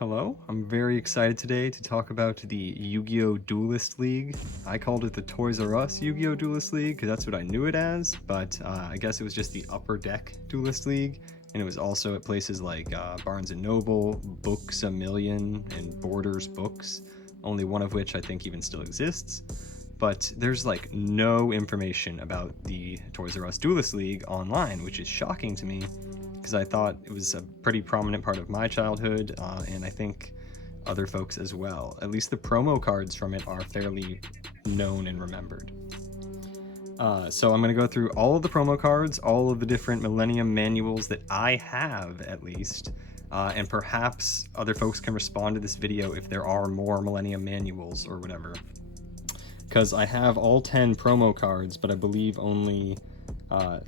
Hello, I'm very excited today to talk about the Yugioh Duelist League. I called it the Toys R Us Yugioh Duelist League because that's what I knew it as, but I guess it was just the Upper Deck Duelist League, and it was also at places like Barnes & Noble, Books A Million, and Borders Books, only one of which I think even still exists. But there's like no information about the Toys R Us Duelist League online, which is shocking to me because I thought it was a pretty prominent part of my childhood, and I think other folks as well. At least the promo cards from it are fairly known and remembered. So I'm going to go through all of the promo cards, all of the different Millennium manuals that I have at least, and perhaps other folks can respond to this video if there are more Millennium manuals or whatever. Because I have all 10 promo cards, but I believe only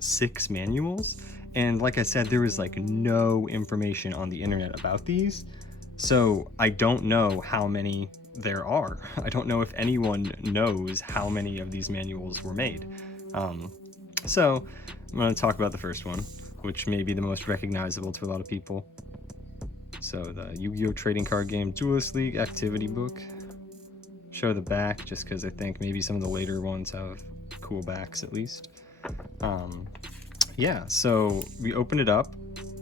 6 manuals. And like I said, there is like no information on the internet about these, so I don't know how many there are. I don't know if anyone knows how many of these manuals were made. So I'm going to talk about the first one, which may be the most recognizable to a lot of people. So the Yu-Gi-Oh! Trading Card Game Duelist League Activity Book. Show the back just because I think maybe some of the later ones have cool backs at least. Yeah, so we open it up,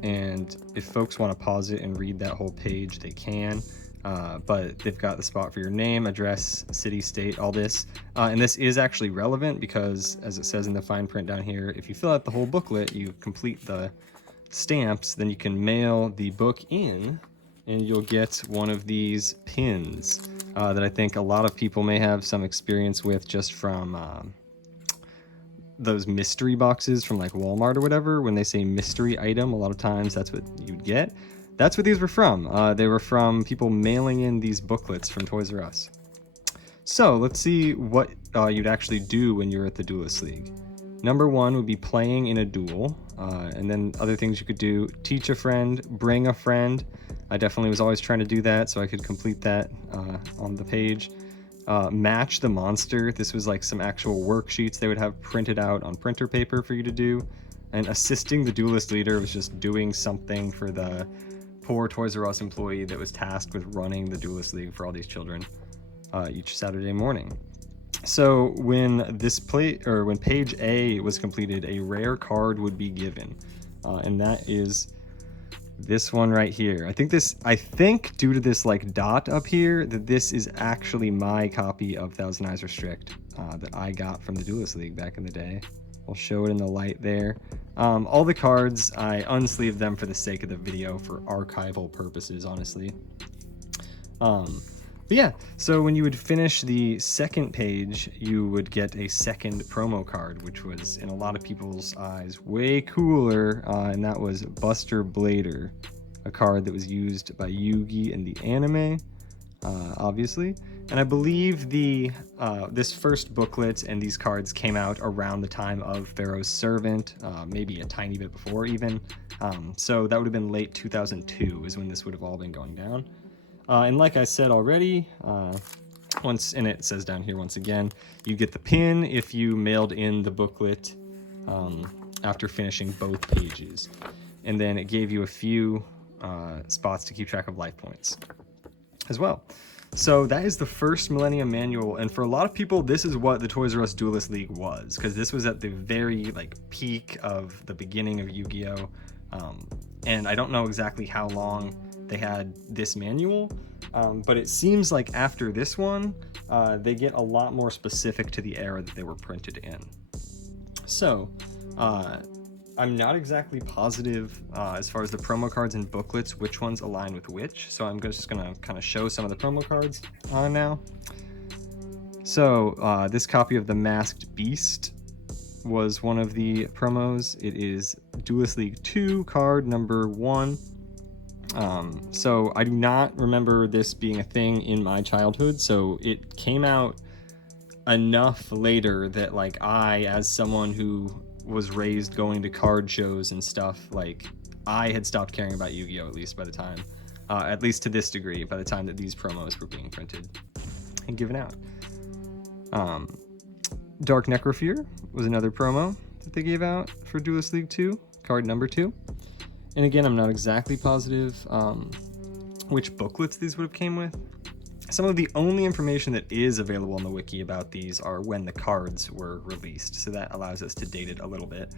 and if folks want to pause it and read that whole page, they can. But they've got the spot for your name, address, city, state, all this. And this is actually relevant because, as it says in the fine print down here, if you fill out the whole booklet, you complete the stamps, then you can mail the book in, and you'll get one of these pins that I think a lot of people may have some experience with just from those mystery boxes from like Walmart or whatever. When they say mystery item, a lot of times that's what you'd get. That's what these were from. They were from people mailing in these booklets from Toys R Us. So let's see what you'd actually do when you're at the Duelist League. Number 1 would be playing in a duel, and then other things you could do: teach a friend, bring a friend. I definitely was always trying to do that so I could complete that on the page. Match the monster. This was like some actual worksheets they would have printed out on printer paper for you to do. And assisting the duelist leader was just doing something for the poor Toys R Us employee that was tasked with running the Duelist League for all these children each Saturday morning. So when when page A was completed, a rare card would be given, and that is this one right here. I think due to this like dot up here, that this is actually my copy of Thousand Eyes Restrict that I got from the Duelist League back in the day. I'll show it in the light there. All the cards, I unsleeved them for the sake of the video for archival purposes, honestly. But yeah, so when you would finish the second page, you would get a second promo card, which was, in a lot of people's eyes, way cooler, and that was Buster Blader, a card that was used by Yugi in the anime, obviously. And I believe this first booklet and these cards came out around the time of Pharaoh's Servant, maybe a tiny bit before even. So that would have been late 2002 is when this would have all been going down. And like I said already, and it says down here once again, you get the pin if you mailed in the booklet after finishing both pages. And then it gave you a few spots to keep track of life points as well. So that is the first Millennium Manual, and for a lot of people, this is what the Toys R Us Duelist League was, because this was at the very like peak of the beginning of Yu-Gi-Oh! And I don't know exactly how long they had this manual, but it seems like after this one, they get a lot more specific to the era that they were printed in. So, I'm not exactly positive as far as the promo cards and booklets, which ones align with which, so I'm just going to kind of show some of the promo cards now. So, this copy of the Masked Beast was one of the promos. It is Duelist League 2 card number 1. So I do not remember this being a thing in my childhood, so it came out enough later that like I, as someone who was raised going to card shows and stuff, like I had stopped caring about Yu-Gi-Oh! At least by the time, at least to this degree, by the time that these promos were being printed and given out. Dark Necrofear was another promo that they gave out for Duelist League 2, card number 2. And again, I'm not exactly positive which booklets these would have came with. Some of the only information that is available on the wiki about these are when the cards were released, so that allows us to date it a little bit.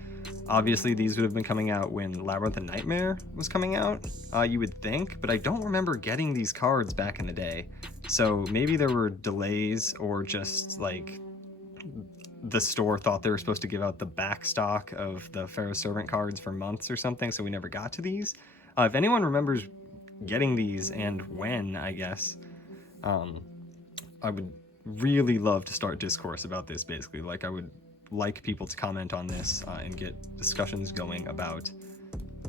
Obviously, these would have been coming out when Labyrinth and Nightmare was coming out, you would think, but I don't remember getting these cards back in the day. So maybe there were delays, or just like the store thought they were supposed to give out the back stock of the Pharaoh Servant cards for months or something, so we never got to these. If anyone remembers getting these and when, I guess, I would really love to start discourse about this, basically. Like, I would like people to comment on this and get discussions going about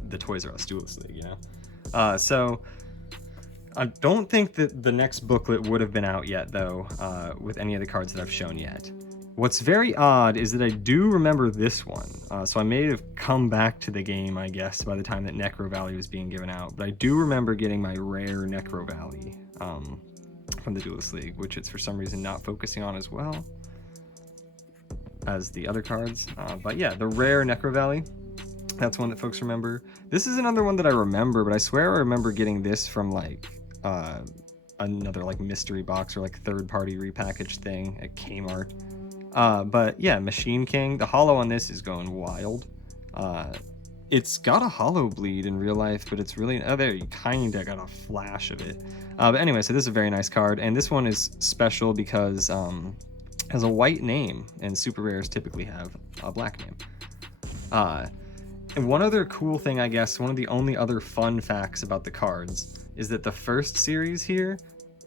the Toys R Us Duelist League, you know? So I don't think that the next booklet would have been out yet, though, with any of the cards that I've shown yet. What's very odd is that I do remember this one, so I may have come back to the game, I guess, by the time that Necro Valley was being given out, but I do remember getting my rare Necro Valley from the Duelist League, which it's for some reason not focusing on as well as the other cards. But yeah, the rare Necro Valley, that's one that folks remember. This is another one that I remember, but I swear I remember getting this from like another like mystery box or like third-party repackaged thing at Kmart. But yeah, Machine King. The holo on this is going wild. It's got a holo bleed in real life, but it's really, oh, there, you kinda got a flash of it. But anyway, so this is a very nice card, and this one is special because it has a white name, and super rares typically have a black name. And one other cool thing, I guess, one of the only other fun facts about the cards is that the first series here,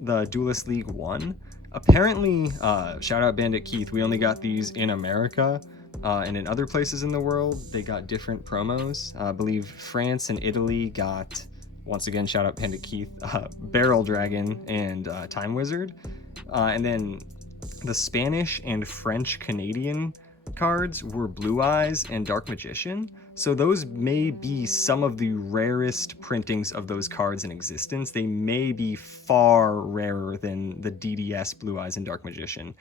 the Duelist League 1, apparently, shout out Bandit Keith, we only got these in America, and in other places in the world, they got different promos. I believe France and Italy got, once again, shout out Bandit Keith, Barrel Dragon and Time Wizard. And then the Spanish and French Canadian cards were Blue Eyes and Dark Magician. So those may be some of the rarest printings of those cards in existence. They may be far rarer than the DDS Blue Eyes and Dark Magician,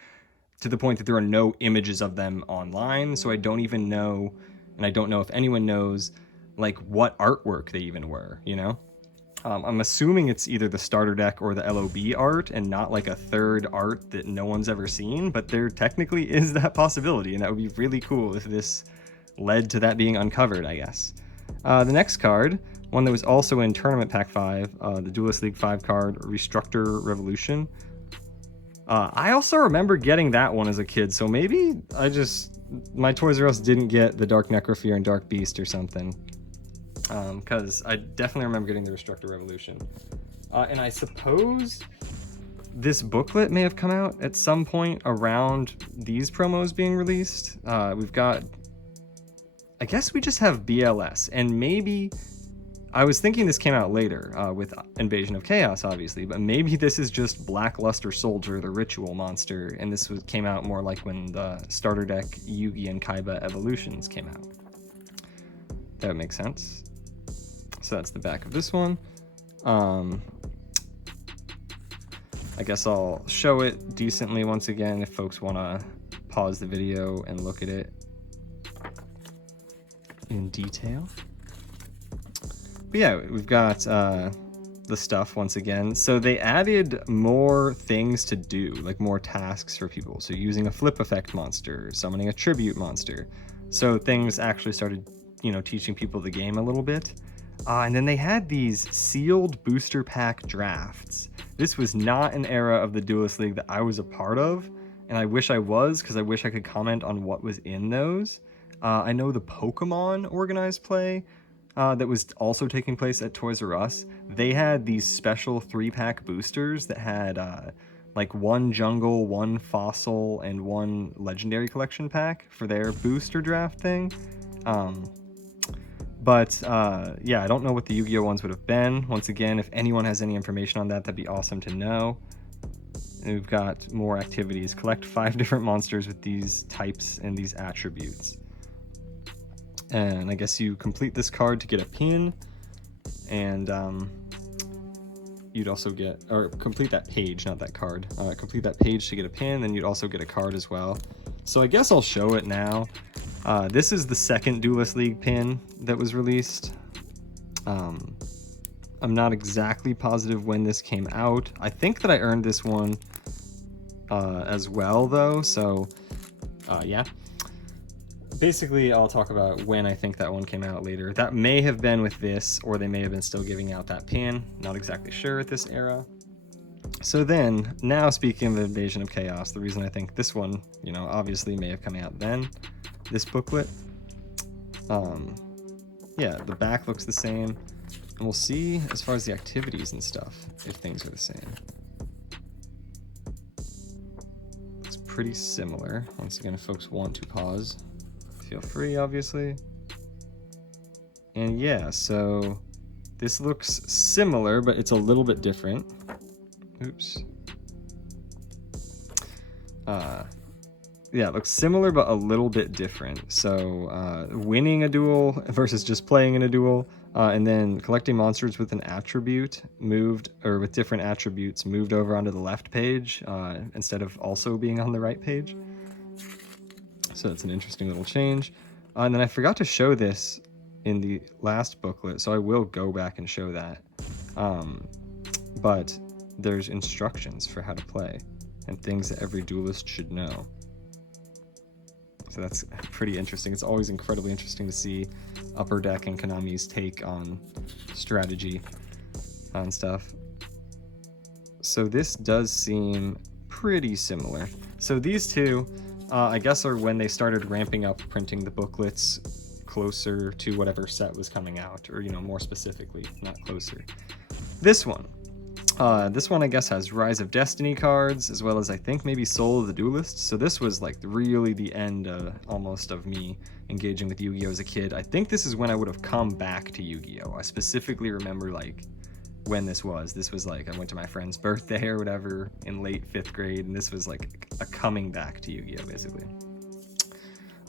to the point that there are no images of them online. So I don't even know, and I don't know if anyone knows, like, what artwork they even were, you know? I'm assuming it's either the starter deck or the LOB art and not like a third art that no one's ever seen, but there technically is that possibility, and that would be really cool if this led to that being uncovered, I guess. The next card, one that was also in Tournament Pack 5, the Duelist League 5 card, Restructor Revolution. I also remember getting that one as a kid, so maybe my Toys R Us didn't get the Dark Necrofear and Dark Beast or something. Because I definitely remember getting the Restructor Revolution. And I suppose this booklet may have come out at some point around these promos being released. We've got, I guess we just have BLS, and maybe, I was thinking this came out later with Invasion of Chaos, obviously, but maybe this is just Blackluster Soldier, the ritual monster, and this came out more like when the starter deck Yugi and Kaiba Evolutions came out. That would make sense. So that's the back of this one. I guess I'll show it decently once again if folks want to pause the video and look at it in detail. But yeah, we've got the stuff once again. So they added more things to do, like more tasks for people. So using a flip effect monster, summoning a tribute monster. So things actually started, you know, teaching people the game a little bit. And then they had these sealed booster pack drafts. This was not an era of the Duelist League that I was a part of, and I wish I was, because I wish I could comment on what was in those. I know the Pokemon organized play that was also taking place at Toys R Us. They had these special 3-pack boosters that had like 1 jungle, 1 fossil, and 1 legendary collection pack for their booster draft thing. But yeah, I don't know what the Yu-Gi-Oh ones would have been. Once again, if anyone has any information on that, that'd be awesome to know. And we've got more activities. Collect 5 different monsters with these types and these attributes. And I guess you complete this card to get a pin, and you'd also get, or complete that page, not that card. Complete that page to get a pin, then you'd also get a card as well. So I guess I'll show it now. This is the second Duelist League pin that was released. I'm not exactly positive when this came out. I think that I earned this one as well, though, so yeah. Basically, I'll talk about when I think that one came out later. That may have been with this, or they may have been still giving out that pin. Not exactly sure at this era. So then, now speaking of Invasion of Chaos, the reason I think this one, you know, obviously may have come out then, this booklet. Yeah, the back looks the same. And we'll see, as far as the activities and stuff, if things are the same. It's pretty similar. Once again, if folks want to pause, feel free, obviously. And yeah, so this looks similar, but it's a little bit different. Oops. Yeah, it looks similar, but a little bit different. So winning a duel versus just playing in a duel, and then collecting monsters with an attribute moved, or with different attributes moved over onto the left page instead of also being on the right page. So it's an interesting little change. And then I forgot to show this in the last booklet, so I will go back and show that. But there's instructions for how to play and things that every duelist should know. So that's pretty interesting. It's always incredibly interesting to see Upper Deck and Konami's take on strategy and stuff. So this does seem pretty similar. So these two, I guess, are when they started ramping up printing the booklets closer to whatever set was coming out, or, you know, more specifically, not closer. This one I guess has Rise of Destiny cards, as well as I think maybe Soul of the Duelist. So this was like really the end almost of me engaging with Yu-Gi-Oh as a kid. I think this is when I would have come back to Yu-Gi-Oh. I specifically remember like when this was. This was like I went to my friend's birthday or whatever in late 5th grade, and this was like a coming back to Yu-Gi-Oh basically.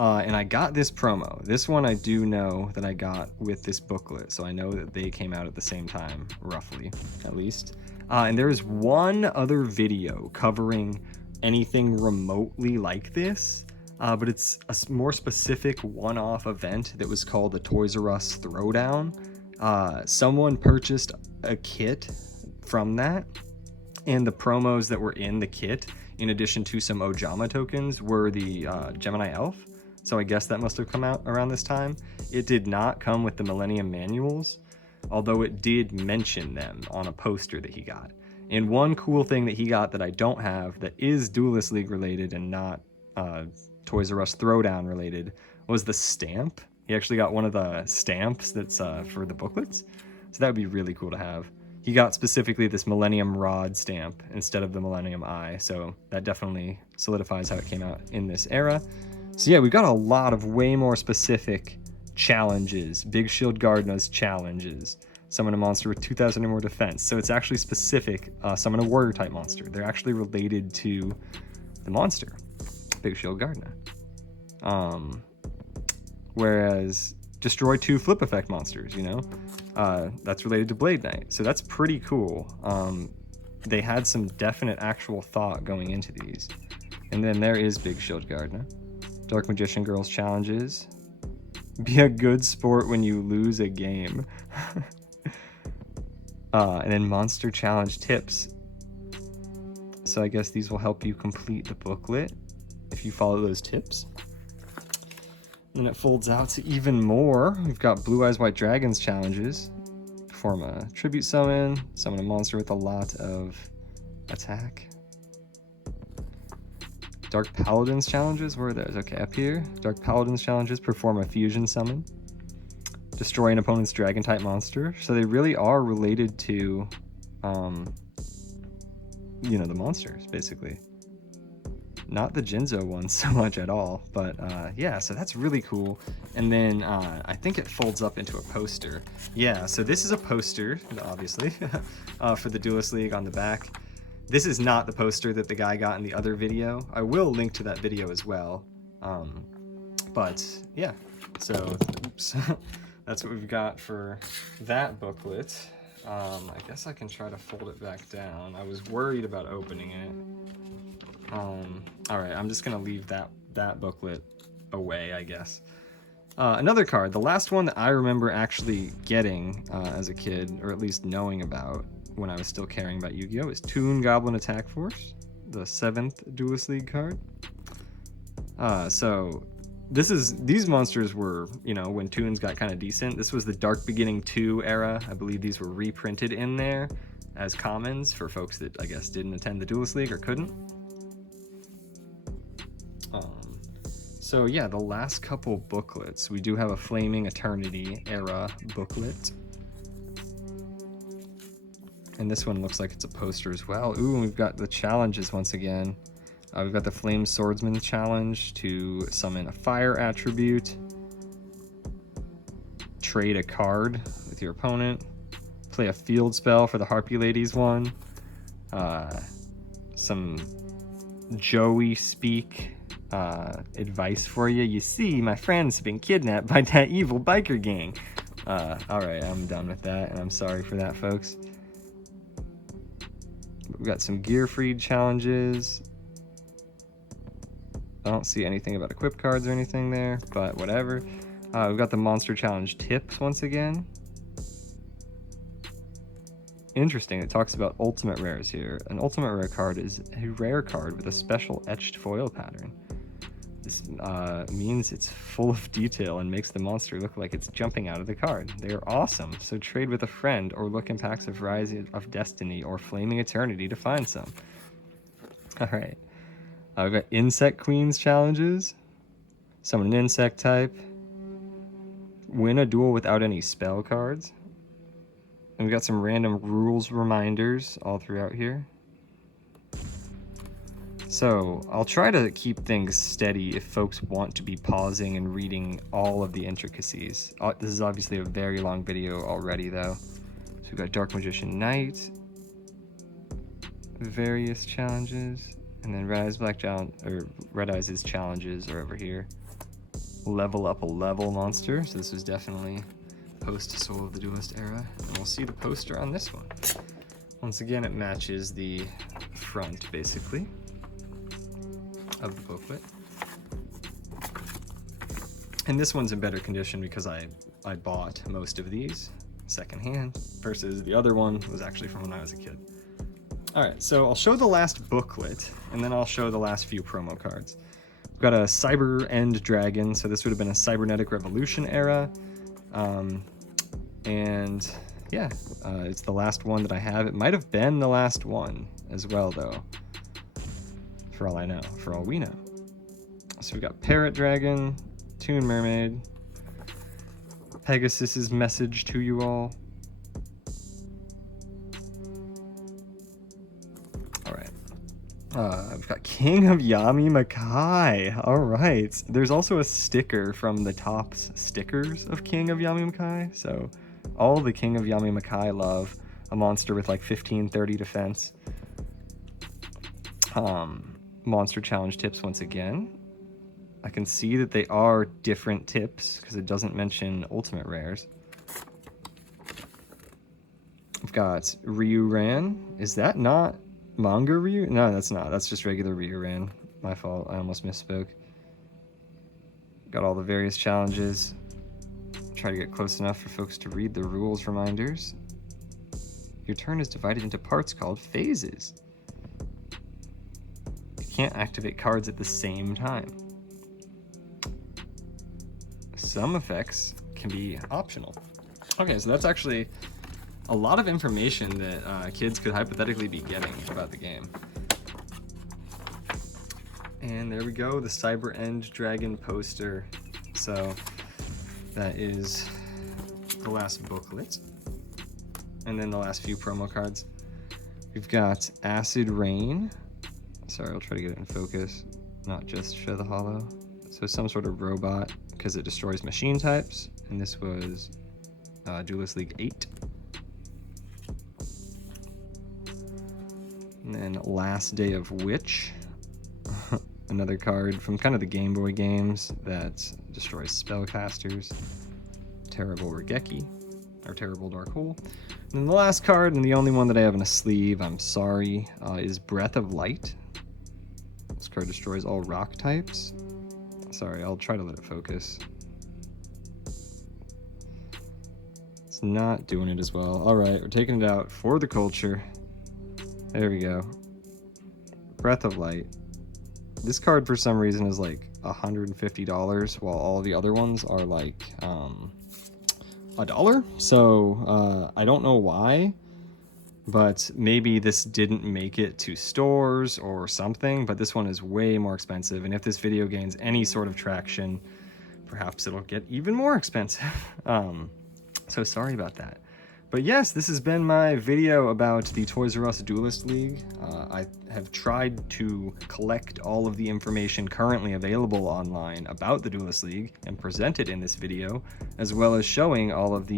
And I got this promo. This one I do know that I got with this booklet, so I know that they came out at the same time, roughly, at least. And there is one other video covering anything remotely like this, but it's a more specific one-off event that was called the Toys R Us Throwdown. Someone purchased a kit from that, and the promos that were in the kit, in addition to some Ojama tokens, were the Gemini Elf. So I guess that must have come out around this time. It did not come with the Millennium Manuals, although it did mention them on a poster that he got. And one cool thing that he got that I don't have, that is Duelist League related and not Toys R Us Throwdown related, was the stamp. He actually got one of the stamps that's for the booklets. So that would be really cool to have. He got specifically this Millennium Rod stamp instead of the Millennium Eye, so that definitely solidifies how it came out in this era. So yeah, we've got a lot of way more specific challenges. Big Shield Gardna's challenges. Summon a monster with 2,000 or more defense. So it's actually specific. Summon a warrior type monster. They're actually related to the monster, Big Shield Gardna. Whereas destroy 2 flip effect monsters, you know, that's related to Blade Knight. So that's pretty cool. They had some definite actual thought going into these. And then there is Big Shield Gardna. Dark Magician Girls challenges. Be a good sport when you lose a game. And then monster challenge tips. So I guess these will help you complete the booklet if you follow those tips. And it folds out to even more. We've got Blue Eyes White Dragons challenges. Perform a tribute summon. Summon a monster with a lot of attack. Dark Paladins challenges, where are those? Okay, up here. Dark Paladins challenges, perform a fusion summon. Destroy an opponent's dragon type monster. So they really are related to, you know, the monsters, basically. Not the Jinzo ones so much at all, but yeah, so that's really cool. And then I think it folds up into a poster. Yeah, so this is a poster, obviously, for the Duelist League on the back. This is not the poster that the guy got in the other video. I will link to that video as well. But yeah, so oops. That's what we've got for that booklet. I guess I can try to fold it back down. I was worried about opening it. All right, I'm just gonna leave that booklet away, I guess. Another card, the last one that I remember actually getting as a kid, or at least knowing about when I was still caring about Yu-Gi-Oh, is Toon Goblin Attack Force, the 7th Duelist League card. So these monsters were, you know, when Toons got kind of decent. This was the Dark Beginning 2 era. I believe these were reprinted in there as commons for folks that I guess didn't attend the Duelist League or couldn't. So yeah, the last couple booklets. We do have a Flaming Eternity era booklet. And this one looks like it's a poster as well. Ooh, and we've got the challenges once again. We've got the Flame Swordsman challenge to summon a fire attribute, trade a card with your opponent, play a field spell for the Harpy Ladies one, some Joey speak advice for you. You see, my friend's been kidnapped by that evil biker gang. Alright, I'm done with that, and I'm sorry for that, folks. We've got some Gear Freed challenges. I don't see anything about equip cards or anything there, but whatever. We've got the Monster Challenge tips once again. Interesting, it talks about ultimate rares here. An ultimate rare card is a rare card with a special etched foil pattern. This means it's full of detail and makes the monster look like it's jumping out of the card. They are awesome, so trade with a friend or look in packs of Rise of Destiny or Flaming Eternity to find some. Alright. We've got Insect Queens challenges. Summon an insect type. Win a duel without any spell cards. And we've got some random rules reminders all throughout here. So I'll try to keep things steady if folks want to be pausing and reading all of the intricacies. This is obviously a very long video already though. So we've got Dark Magician Knight, various challenges, and then Red Eyes' challenges are over here. Level up a level monster, so this was definitely post Soul of the Duelist era, and we'll see the poster on this one. Once again, it matches the front basically of the booklet, and this one's in better condition because I bought most of these secondhand versus the other one was actually from when I was a kid. Alright, so I'll show the last booklet, and then I'll show the last few promo cards. We've got a Cyber End Dragon, so this would have been a Cybernetic Revolution era. And yeah, it's the last one that I have. It might have been the last one as well, though. For all I know, for all we know. So we've got Parrot Dragon, Toon Mermaid, Pegasus's message to you all. I've got King of Yami Makai. All right. There's also a sticker from the Topps stickers of King of Yami Makai. So all the King of Yami Makai love. A monster with like 15-30 defense. Monster challenge tips once again. I can see that they are different tips because it doesn't mention ultimate rares. I've got Ryu-Ran. Is that not manga Ryu? No, that's not. That's just regular Ryu-Ran. My fault. I almost misspoke. Got all the various challenges. Try to get close enough for folks to read the rules reminders. Your turn is divided into parts called phases. You can't activate cards at the same time. Some effects can be optional. Okay, so that's actually a lot of information that kids could hypothetically be getting about the game. And there we go, the Cyber End Dragon poster. So that is the last booklet. And then the last few promo cards. We've got Acid Rain. Sorry, I'll try to get it in focus, not just show the holo. So some sort of robot, because it destroys machine types. And this was Duelist League 8. And then Last Day of Witch, another card from kind of the Game Boy games that destroys spellcasters. Terrible Regeki, or Terrible Dark Hole. And then the last card, and the only one that I have in a sleeve, I'm sorry, is Breath of Light. This card destroys all rock types. Sorry, I'll try to let it focus. It's not doing it as well. All right, we're taking it out for the culture. There we go. Breath of Light. This card for some reason is like $150, while all the other ones are like $1. So I don't know why, but maybe this didn't make it to stores or something, but this one is way more expensive. And if this video gains any sort of traction, perhaps it'll get even more expensive. So sorry about that. But yes, this has been my video about the Toys R Us Duelist League. I have tried to collect all of the information currently available online about the Duelist League and present it in this video, as well as showing all of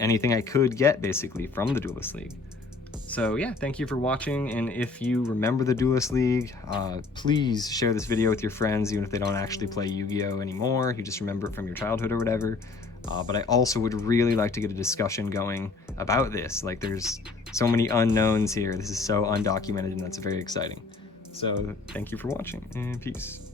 anything I could get basically from the Duelist League. So yeah, thank you for watching, and if you remember the Duelist League, please share this video with your friends, even if they don't actually play Yu-Gi-Oh anymore, you just remember it from your childhood or whatever. But I also would really like to get a discussion going about this. Like, there's so many unknowns here. This is so undocumented, and that's very exciting. So thank you for watching, and peace.